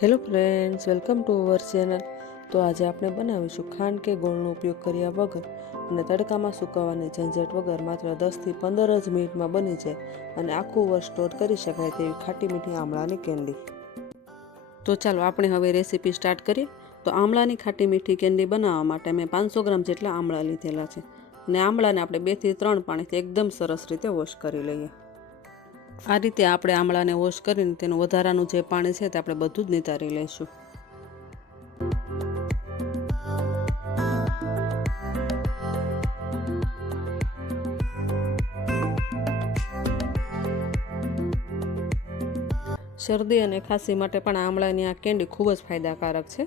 Hello friends, welcome to our channel. તો આજે આપણે બનાવીશું ખાંડ કે ગોળનો ઉપયોગ કર્યા વગર અને તડકામાં સુકવવાની ઝંઝટ વગર માત્ર 10 થી 15 જ મિનિટમાં બની જાય અને આખું વર્ષ સ્ટોર કરી શકાય તેવી ખાટી મીઠી આમળાની કેન્ડી। તો ચાલો આપણે હવે રેસીપી સ્ટાર્ટ કરીએ। તો આમળાની ખાટી મીઠી કેન્ડી બનાવવા માટે મેં 500 ગ્રામ જેટલા આમળા લીધેલા છે અને આમળાને આપણે 2 થી 3 પાણીથી એકદમ સરસ રીતે વોશ કરી લઈએ। આ રીતે આપણે આમળાને વોશ કરીને તેનું વધારાનું જે પાણી છે તે આપણે બધું જ નિતારી લઈશું। શરદી અને ખાંસી માટે પણ આમળાની આ કેન્ડી ખૂબ જ ફાયદાકારક છે।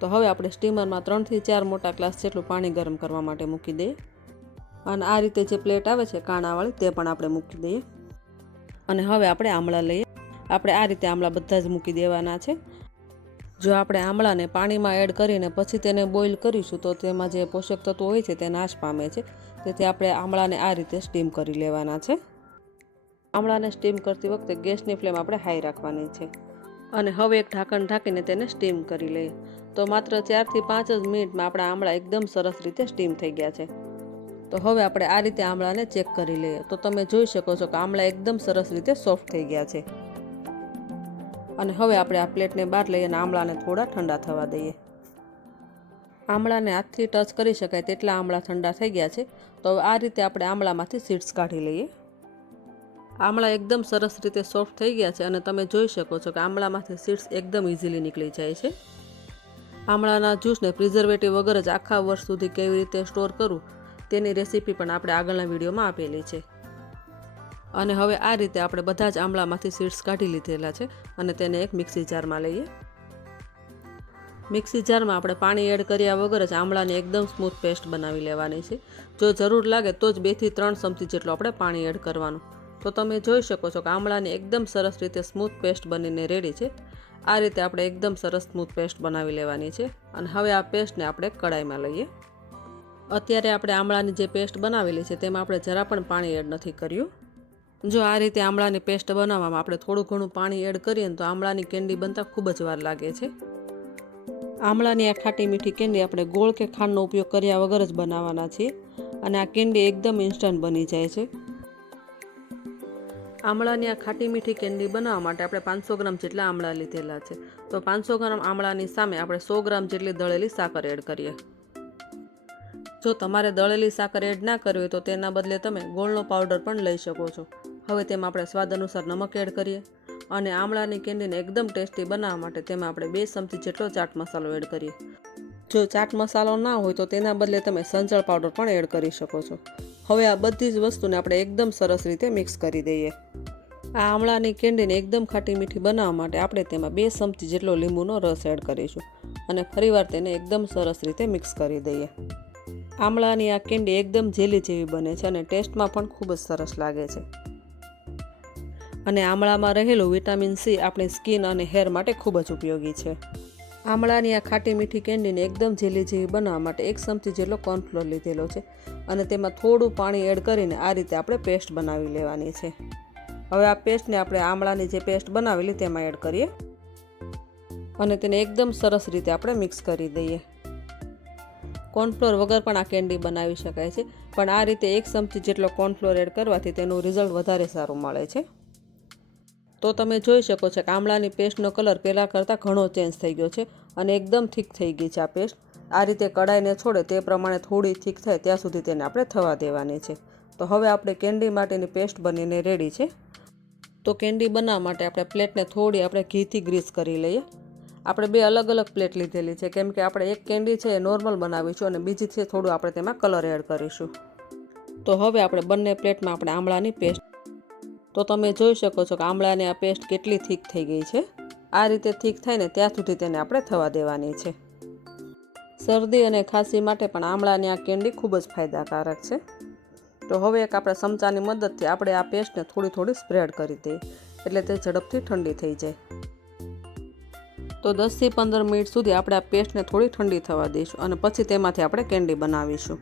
તો હવે આપણે સ્ટીમરમાં 3 થી 4 મોટા ગ્લાસ જેટલું પાણી ગરમ કરવા માટે મૂકી દઈએ અને આ રીતે જે પ્લેટ આવે છે કાણાવાળી તે પણ આપણે મૂકી દઈએ અને હવે આપણે આમળા લઈએ। આપણે આ રીતે આમળા બધા જ મૂકી દેવાના છે। જો આપણે આમળાને પાણીમાં એડ કરીને પછી તેને બોઇલ કરીશું તો તેમાં જે પોષક તત્વો હોય છે તે નાશ પામે છે, તેથી આપણે આમળાને આ રીતે સ્ટીમ કરી લેવાના છે। આમળાને સ્ટીમ કરતી વખતે ગેસની ફ્લેમ આપણે હાઈ રાખવાની છે અને હવે એક ઢાંકણ ઢાંકીને તેને સ્ટીમ કરી લઈએ। તો માત્ર 4 થી 5 જ મિનિટમાં આપણા આમળા એકદમ સરસ રીતે સ્ટીમ થઈ ગયા છે। તો હવે આપણે આ રીતે આમળાને ચેક કરી લઈએ। તો તમે જોઈ શકો છો કે આમળા એકદમ સરસ રીતે સોફ્ટ થઈ ગયા છે અને હવે આપણે આ પ્લેટને બહાર લઈને આમળાને થોડા ઠંડા થવા દઈએ। આમળાને હાથથી ટચ કરી શકાય તેટલા આમળા ઠંડા થઈ ગયા છે। તો હવે આ રીતે આપણે આમળામાંથી સીડ્સ કાઢી લઈએ। આમળા એકદમ સરસ રીતે સોફ્ટ થઈ ગયા છે અને તમે જોઈ શકો છો કે આમળામાંથી સીડ્સ એકદમ ઇઝીલી નીકળી જાય છે। આમળાના જ્યુસને પ્રિઝર્વેટિવ વગર જ આખા વર્ષ સુધી કેવી રીતે સ્ટોર કરવું તેની રેસીપી પણ આપણે આગળના વિડીયોમાં આપેલી છે અને હવે આ રીતે આપણે બધા જ આમળામાંથી સીડ્સ કાઢી લીધેલા છે અને તેને એક મિક્સી જારમાં લઈએ। મિક્સી જારમાં આપણે પાણી એડ કર્યા વગર જ આમળાની એકદમ સ્મૂથ પેસ્ટ બનાવી લેવાની છે। જો જરૂર લાગે તો જ 2 થી 3 ચમચી જેટલું આપણે પાણી એડ કરવાનું। તો તમે જોઈ શકો છો કે આમળાની એકદમ સરસ રીતે સ્મૂથ પેસ્ટ બનીને રેડી છે। આ રીતે આપણે એકદમ સરસ સ્મૂથ પેસ્ટ બનાવી લેવાની છે અને હવે આ પેસ્ટને આપણે કડાઈમાં લઈએ। અત્યારે આપણે આમળાની જે પેસ્ટ બનાવેલી છે તેમાં આપણે જરા પણ પાણી એડ નથી કર્યું। જો આ રીતે આમળાની પેસ્ટ બનાવવામાં આપણે થોડું ઘણું પાણી એડ કરીએ તો આમળાની કેન્ડી બનતા ખૂબ જ વાર લાગે છે। આમળાની આ ખાટી મીઠી કેન્ડી આપણે ગોળ કે ખાંડનો ઉપયોગ કર્યા વગર જ બનાવવાના છીએ અને આ કેન્ડી એકદમ ઇન્સ્ટન્ટ બની જાય છે। આમળાની આ ખાટી મીઠી કેન્ડી બનાવવા માટે આપણે 500 ગ્રામ જેટલા આમળા લીધેલા છે। તો 500 ગ્રામ આમળાની સામે આપણે 100 ગ્રામ જેટલી દળેલી સાકર એડ કરીએ। જો તમારે દળેલી સાકર એડ ના કરવી હોય તો તેના બદલે તમે ગોળનો પાવડર પણ લઈ શકો છો। હવે તેમાં આપણે સ્વાદ અનુસાર નમક એડ કરીએ અને આમળાની કેન્ડીને એકદમ ટેસ્ટી બનાવવા માટે તેમાં આપણે 2 ચમચી જેટલો ચાટ મસાલો એડ કરીએ। જો ચાટ મસાલો ના હોય તો તેના બદલે તમે સંચળ પાવડર પણ એડ કરી શકો છો। હવે આ બધી જ વસ્તુને આપણે એકદમ સરસ રીતે મિક્સ કરી દઈએ। આ આમળાની કેન્ડીને એકદમ ખાટી મીઠી બનાવવા માટે આપણે તેમાં 2 ચમચી જેટલો લીંબુનો રસ એડ કરીશું અને ફરીવાર તેને એકદમ સરસ રીતે મિક્સ કરી દઈએ। આમળાની આ કેન્ડી એકદમ જેલી જેવી બને છે અને ટેસ્ટમાં પણ ખૂબ જ સરસ લાગે છે અને આમળામાં રહેલું વિટામિન સી આપણી સ્કિન અને હેર માટે ખૂબ જ ઉપયોગી છે। આમળાની આ ખાટી મીઠી કેન્ડીને એકદમ જેલી જેવી બનાવવા માટે 1 ચમચી જેટલો કોર્નફ્લોર લીધેલો છે અને તેમાં થોડું પાણી એડ કરીને આ રીતે આપણે પેસ્ટ બનાવી લેવાની છે। હવે આ પેસ્ટને આપણે આમળાની જે પેસ્ટ બનાવેલી તેમાં એડ કરીએ અને તેને એકદમ સરસ રીતે આપણે મિક્સ કરી દઈએ। કોર્નફ્લોર વગર પણ આ કેન્ડી બનાવી શકાય છે, પણ આ રીતે 1 ચમચી જેટલો કોર્નફ્લોર એડ કરવાથી તેનું રિઝલ્ટ વધારે સારું મળે છે। તો તમે જોઈ શકો છો કે આમળાની પેસ્ટનો કલર પહેલાં કરતાં ઘણો ચેન્જ થઈ ગયો છે અને એકદમ થીક થઈ ગઈ છે આ પેસ્ટ। આ રીતે કડાઈને છોડે તે પ્રમાણે થોડી થીક થાય ત્યાં સુધી તેને આપણે થવા દેવાની છે। તો હવે આપણે કેન્ડી માટેની પેસ્ટ બનીને રેડી છે। તો કેન્ડી બનાવવા માટે આપણે પ્લેટને થોડી આપણે ઘીથી ગ્રીસ કરી લઈએ। આપણે 2 અલગ અલગ પ્લેટ લીધેલી છે કેમ કે આપણે એક કેન્ડી છે એ નોર્મલ બનાવીશું અને બીજી છે થોડું આપણે તેમાં કલર એડ કરીશું। તો હવે આપણે બંને પ્લેટમાં આપણે આમળાની પેસ્ટ, તો તમે જોઈ શકો છો કે આમળાની આ પેસ્ટ કેટલી થીક થઈ ગઈ છે। આ રીતે થીક થાય ને ત્યાં સુધી તેને આપણે થવા દેવાની છે। શરદી અને ખાંસી માટે પણ આમળાની આ કેન્ડી ખૂબ જ ફાયદાકારક છે। તો હવે એક આપણે ચમચાની મદદથી આપણે આ પેસ્ટને થોડી થોડી સ્પ્રેડ કરી દઈએ એટલે તે ઝડપથી ઠંડી થઈ જાય। તો 10 થી 15 મિનિટ સુધી આપણે આ પેસ્ટને થોડી ઠંડી થવા દઈશું અને પછી તેમાંથી આપણે કેન્ડી બનાવીશું।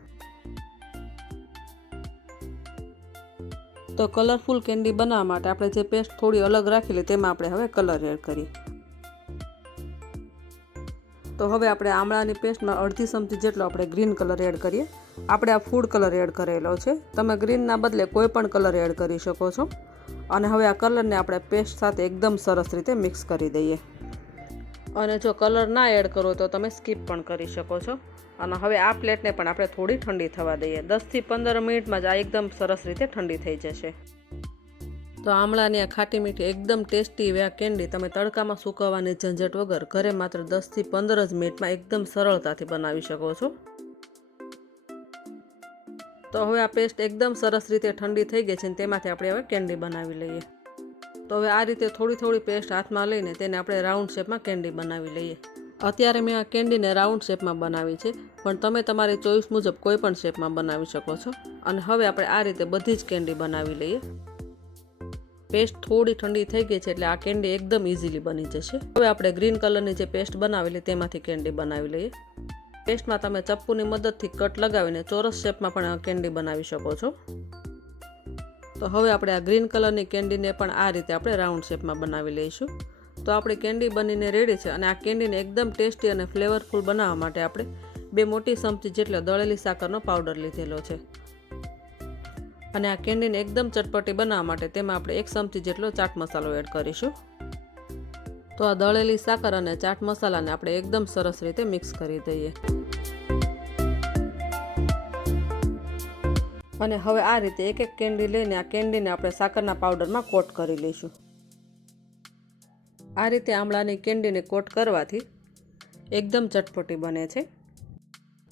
તો કલરફુલ કેન્ડી બનાવવા માટે આપણે જે પેસ્ટ થોડી અલગ રાખેલી તેમાં આપણે હવે કલર એડ કરીએ। તો હવે આપણે આમળાની પેસ્ટમાં અડધી ચમચી જેટલો આપણે ગ્રીન કલર એડ કરીએ. આપણે આ ફૂડ કલર એડ કરેલો છે. તમે ગ્રીનના બદલે કોઈ પણ કલર એડ કરી શકો છો. અને હવે આ કલરને આપણે પેસ્ટ સાથે એકદમ સરસ રીતે મિક્સ કરી દઈએ. અને જો કલર ના એડ કરો તો તમે સ્કીપ પણ કરી શકો છો. અને હવે આ પ્લેટને પણ આપણે થોડી ઠંડી થવા દઈએ. 10થી 15 મિનિટમાં જ આ એકદમ સરસ રીતે ઠંડી થઈ જશે. તો આમળાની આ ખાટી મીઠી એકદમ ટેસ્ટી એવી આ કેન્ડી તમે તડકામાં સૂકવવાની ઝંઝટ વગર ઘરે માત્ર 10થી 15 જ મિનિટમાં એકદમ સરળતાથી બનાવી શકો છો. તો હવે આ પેસ્ટ એકદમ સરસ રીતે ઠંડી થઈ ગઈ છે અને તેમાંથી આપણે હવે કેન્ડી બનાવી લઈએ. તો હવે આ રીતે થોડી થોડી પેસ્ટ હાથમાં લઈને તેને આપણે રાઉન્ડ શેપમાં કેન્ડી બનાવી લઈએ. અત્યારે મેં આ કેન્ડીને રાઉન્ડ શેપમાં બનાવી છે, પણ તમે તમારી ચોઈસ મુજબ કોઈ પણ શેપમાં બનાવી શકો છો. અને હવે આપણે આ રીતે બધી જ કેન્ડી બનાવી લઈએ. પેસ્ટ થોડી ઠંડી થઈ ગઈ છે એટલે આ કેન્ડી એકદમ ઇઝીલી બની જશે. હવે આપણે ગ્રીન કલરની જે પેસ્ટ બનાવેલી તેમાંથી કેન્ડી બનાવી લઈએ. પેસ્ટમાં તમે ચપ્પુની મદદથી કટ લગાવીને ચોરસ શેપમાં પણ કેન્ડી બનાવી શકો છો. તો હવે આપણે આ ગ્રીન કલરની કેન્ડીને પણ આ રીતે આપણે રાઉન્ડ શેપમાં બનાવી લઈશું. તો આપણી કેન્ડી બનીને રેડી છે. અને આ કેન્ડીને એકદમ ટેસ્ટી અને ફ્લેવરફુલ બનાવવા માટે આપણે 2 મોટી ચમચી જેટલો દળેલી સાકરનો પાવડર લીધેલો છે. અને આ કેન્ડીને એકદમ ચટપટી બનાવવા માટે તેમાં આપણે 1 ચમચી જેટલો ચાટ મસાલો એડ કરીશું. તો આ દળેલી સાકર અને ચાટ મસાલાને આપણે એકદમ સરસ રીતે મિક્સ કરી દઈએ. અને હવે આ રીતે એક એક કેન્ડી લઈને આ કેન્ડીને આપણે સાકરના પાવડરમાં કોટ કરી લઈશું. આ રીતે આમળાની કેન્ડીને કોટ કરવાથી એકદમ ચટપટી બને છે.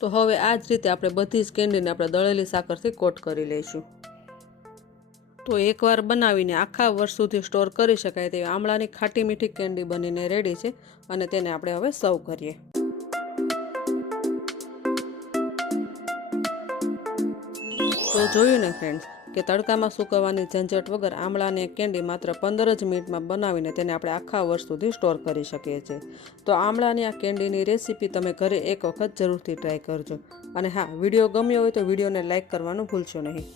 તો હવે આ જ રીતે આપણે બધી જ કેન્ડીને આપણે દળેલી સાકરથી કોટ કરી લઈશું. તો એકવાર બનાવીને આખા વર્ષ સુધી સ્ટોર કરી શકાય તેવી આમળાની ખાટી મીઠી કેન્ડી બનીને રેડી છે. અને તેને આપણે હવે સર્વ કરીએ. તો જોયું ને ફ્રેન્ડ્સ કે તડકામાં સૂકવવાની ઝંઝટ વગર આમળાની કેન્ડી માત્ર 15 જ મિનિટમાં બનાવીને તેને આપણે આખા વર્ષ સુધી સ્ટોર કરી શકીએ છીએ. તો આમળાની આ કેન્ડીની રેસીપી તમે ઘરે એક વખત જરૂરથી ટ્રાય કરજો. અને હા, વિડીયો ગમ્યો હોય તો વિડીયોને લાઇક કરવાનું ભૂલશો નહીં.